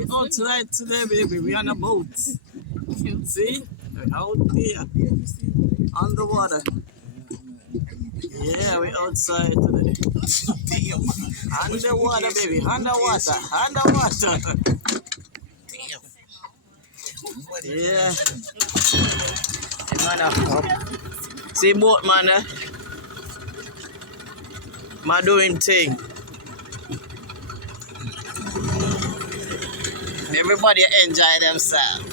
We outside today, baby. We on a boat. See? We're out there. On the water. Yeah, we outside today. Underwater, baby. Underwater. Underwater. Yeah. Hey, man, see boat, man. Man doing thing. Everybody enjoy themselves.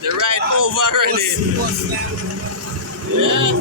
The ride over already. Yeah.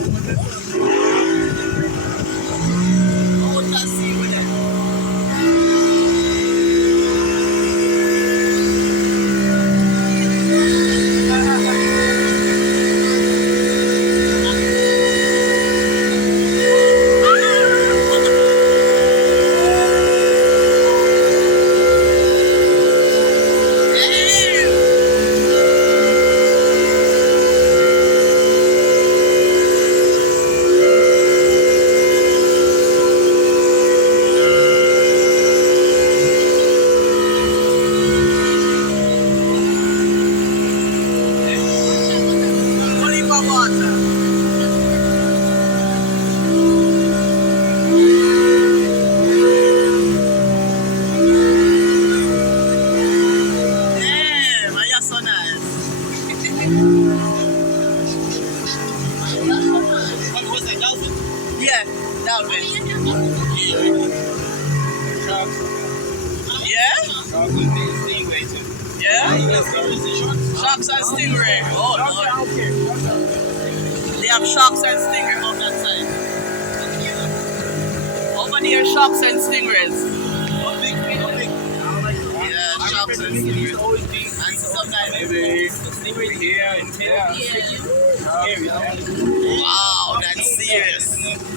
Yeah, dolphin. Yeah? Yeah? Sharks and stingray. Oh, Lord. They have sharks and stingray on that side. Over there, sharks and stingrays. Yeah, sharks and stingrays. And sometimes the stingray here and here. Wow, that's serious.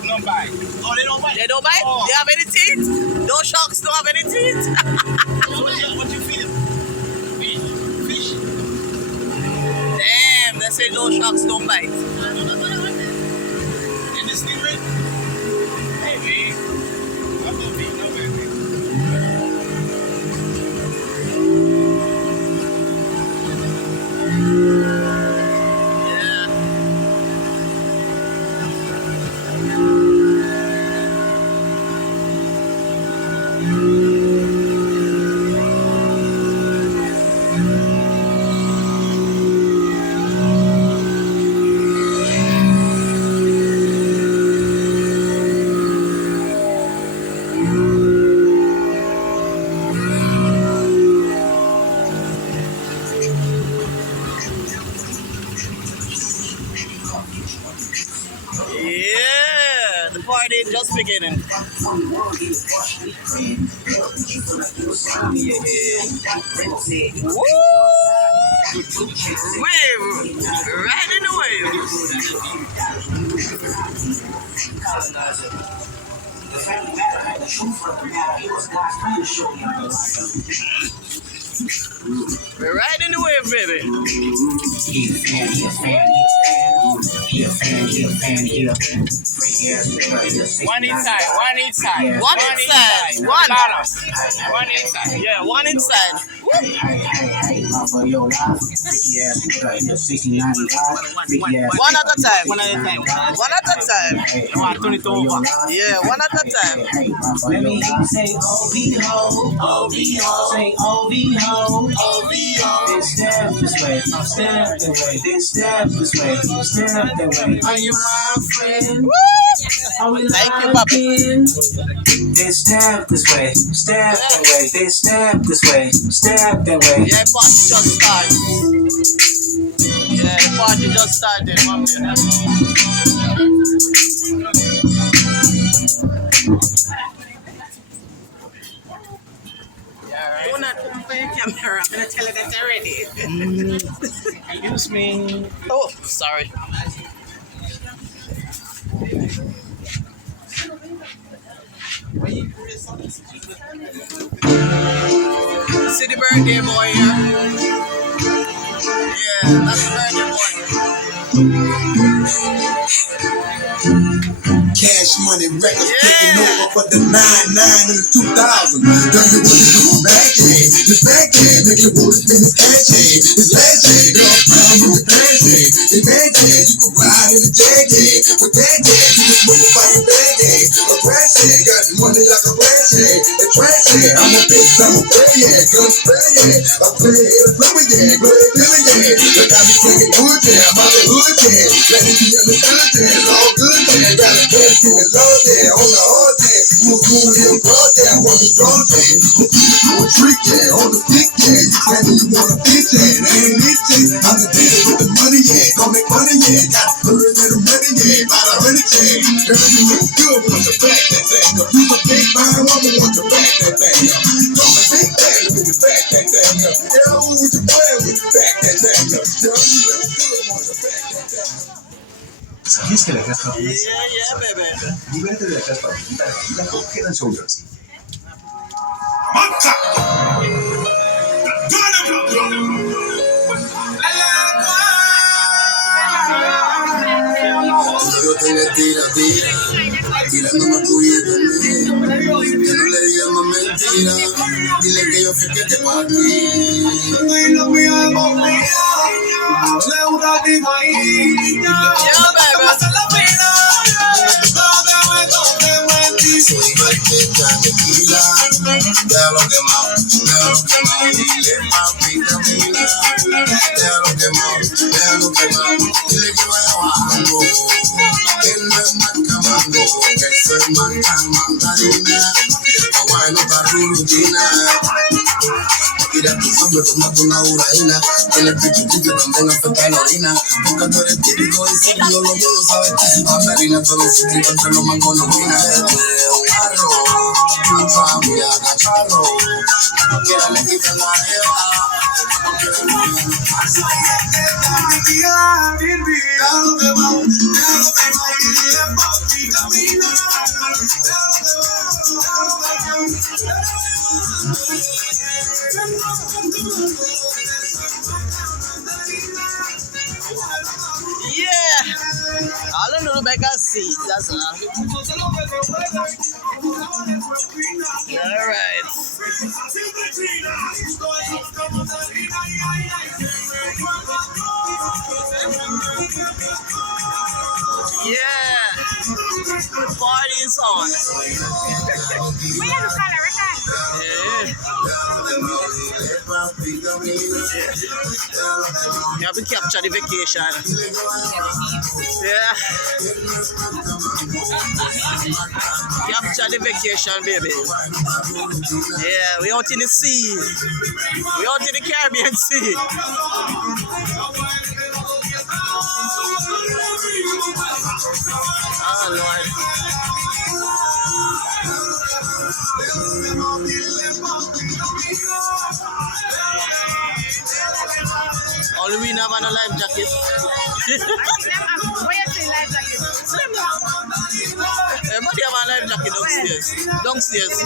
No bite. Oh, they don't bite? They don't bite? Oh. They have any teeth? Those sharks don't have any teeth? What you feed them? Fish. Damn, they say those sharks don't bite. And the stingray? Maybe. I don't think no baby. Yeah, the party is just beginning. Woo! Wave! Right in the wave! We're right in the wave, baby. One inside. One inside. One. One inside. Yeah, one inside. for your life. Freaky ass nigga, here 6095. Freaky ass One at a time. One at a time. One at a time. You want to turn it over. Yeah, one at a time. Let me say OVO, OVO, say OVO, OVO. Then step this way, step that way, then step this way, step that way. Are you my friend? Are we Thank you, live Papa. again? Then step this way, step that way, then step this way, step that way. Yeah, party just started. Yeah, the party just started, mom. Do not put for your camera. I'm gonna tell you that already. Excuse me. Oh, sorry. See the birthday boy here? Yeah, that's the birthday boy. Cash Money Records taking over for the 99 in the 2000. Tell you what you do, backhand. This backhand, make it wanna spin his cash hand. His last hand, girl, brown with the cash hand. His bad hand, you can ride in the jag hand. With that hand, you can smoke it by your bag hand. A crash hand, got money like a flash hand. A trash hand, I'm a bitch, I'm a play hand. Gun spray hand, I play hand, a plumber hand. Bloody Billy hand, like I be slinging wood hand. I'm out the hood hand, let it be understood hand. It's all good hand, got a bad feeling low there on the hard hand. You was doing him broad there, I want the strong hand. You a trick hand, on the thick hand. You claim you want a bitch hand, I ain't it hand. I'm the daddy with the money hand, gon' make money hand. Got a little bit of money hand, about 100 hand. Girl, you look good, want to back that thing up. You a big fine woman, want to back that thing up. Come and big daddy with the back that thing up. Girl, who with the plan with the back that thing up. Girl, you look good, want to back that thing up. ¿Sabías que la caja Yeah, yeah, baby. Libérate de la caja la congela en Soul Jersey. Yo te le tirándome pudiendo que no le digas más mentira, dile que yo fui que te partí. Soy galqueta, tequila, déjalo quemado, dile papi Camila, déjalo quemado, dile que vaya bajando, que no es marca mango, que eso es marca mandarina, agua no está rutina. Tira tu sangre, tomate una uraína, que le pique también afecta la orina, porque tú eres típico y si yo lo mío, sabes que si mandarina, pero si te encuentras los mangos no opina, un familia cacharro, no quiera le quitan la jeva, no quiera le Yeah. All I know about that seed, that's all. All right. Yeah. The party is on. Yeah. You have to capture the vacation. Yeah. Capture the vacation, baby. Yeah, we out in the sea. We out in the Caribbean Sea. Oh, Lord. Only we never have a life jacket. Everybody have a life jacket downstairs.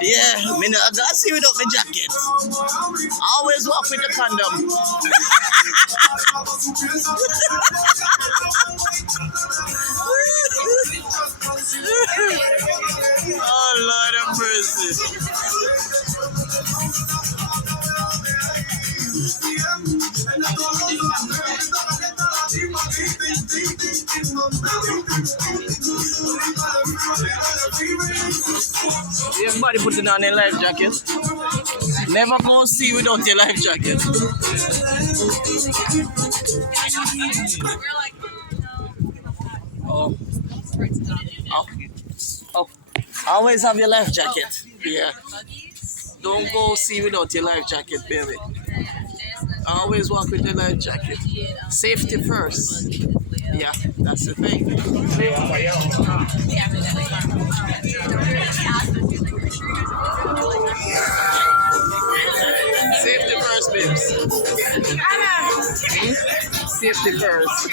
Yeah, I gotta see without the jacket. I always walk with the condom. Oh, Lord have mercy. Everybody putting on their life jacket. Never go see without your life jacket. Oh. Oh. Oh. Always have your life jacket. Yeah. Don't go see without your life jacket, baby. Always walk with your life jacket. Safety first. Yeah, that's the thing. Safety first, babes. Safety first.